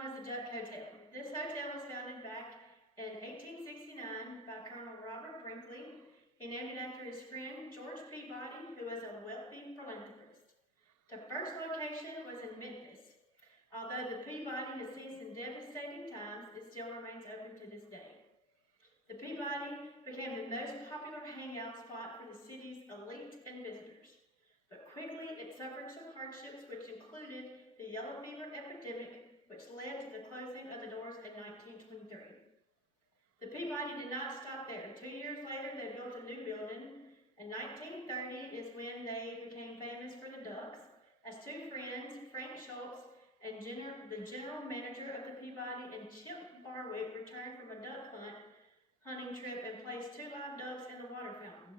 known as the Duck Hotel. This hotel was founded back in 1869 by Colonel Robert Brinkley. He named it after his friend George Peabody, who was a wealthy philanthropist. The first location was in Memphis. Although the Peabody has seen some devastating times, it still remains open to this day. The Peabody became the most popular hangout spot for the city's elite and visitors. But quickly it suffered some hardships, which included the yellow fever epidemic, which led to the closing of the doors in 1923. The Peabody did not stop there. 2 years later, they built a new building. In 1930 is when they became famous for the ducks, as two friends, Frank Schultz and the general manager of the Peabody and Chip Barwick, returned from a hunting trip and placed 2 live ducks in the water fountain.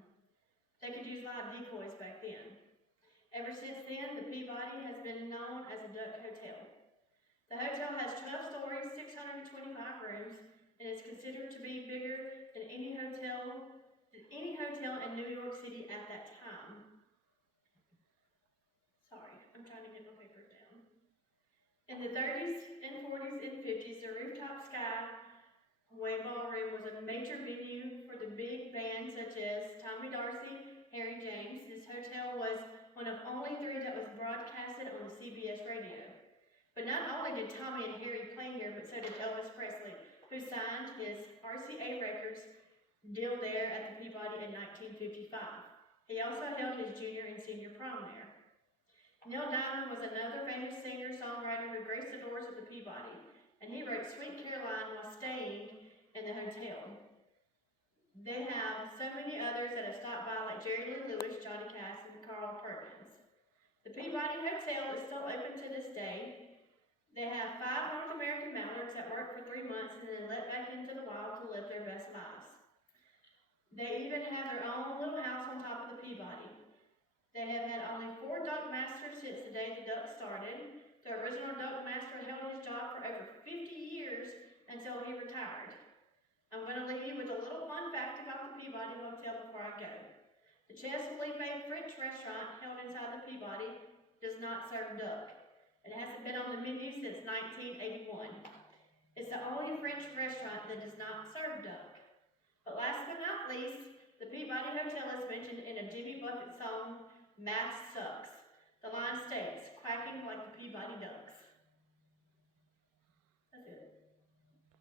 They could use live decoys back then. Ever since then, the Peabody has been known as a Duck Hotel. The hotel has 12 stories, 625 rooms, and is considered to be bigger than any hotel in New York City at that time. Sorry, I'm trying to get my paper down. In the 30s and 40s and 50s, the rooftop Skyway Ballroom was a major venue for the big bands such as Tommy Dorsey, Harry James. This hotel was one of only 3 that was broadcasted on the CBS radio. But not only did Tommy and Harry play here, but so did Elvis Presley, who signed his RCA Records deal there at the Peabody in 1955. He also held his junior and senior prom there. Neil Diamond was another famous singer-songwriter who graced the doors of the Peabody, and he wrote Sweet Caroline while staying in the hotel. They have so many others that have stopped by, like Jerry Lee Lewis, Johnny Cash, and Carl Perkins. The Peabody Hotel is still open to this day. They have 5 North American mallards that work for 3 months and then let back into the wild to live their best lives. They even have their own little house on top of the Peabody. They have had only 4 duck masters since the day the ducks started. The original duck master held his job for over 50 years until he retired. I'm going to leave you with a little fun fact about the Peabody Hotel before I go. The Chesapeake French restaurant held inside the Peabody does not serve duck. It hasn't been on the menu since 1981. It's the only French restaurant that does not serve duck. But last but not least, the Peabody Hotel is mentioned in a Jimmy Buffett song, Math Sucks. The line states, quacking like the Peabody Ducks.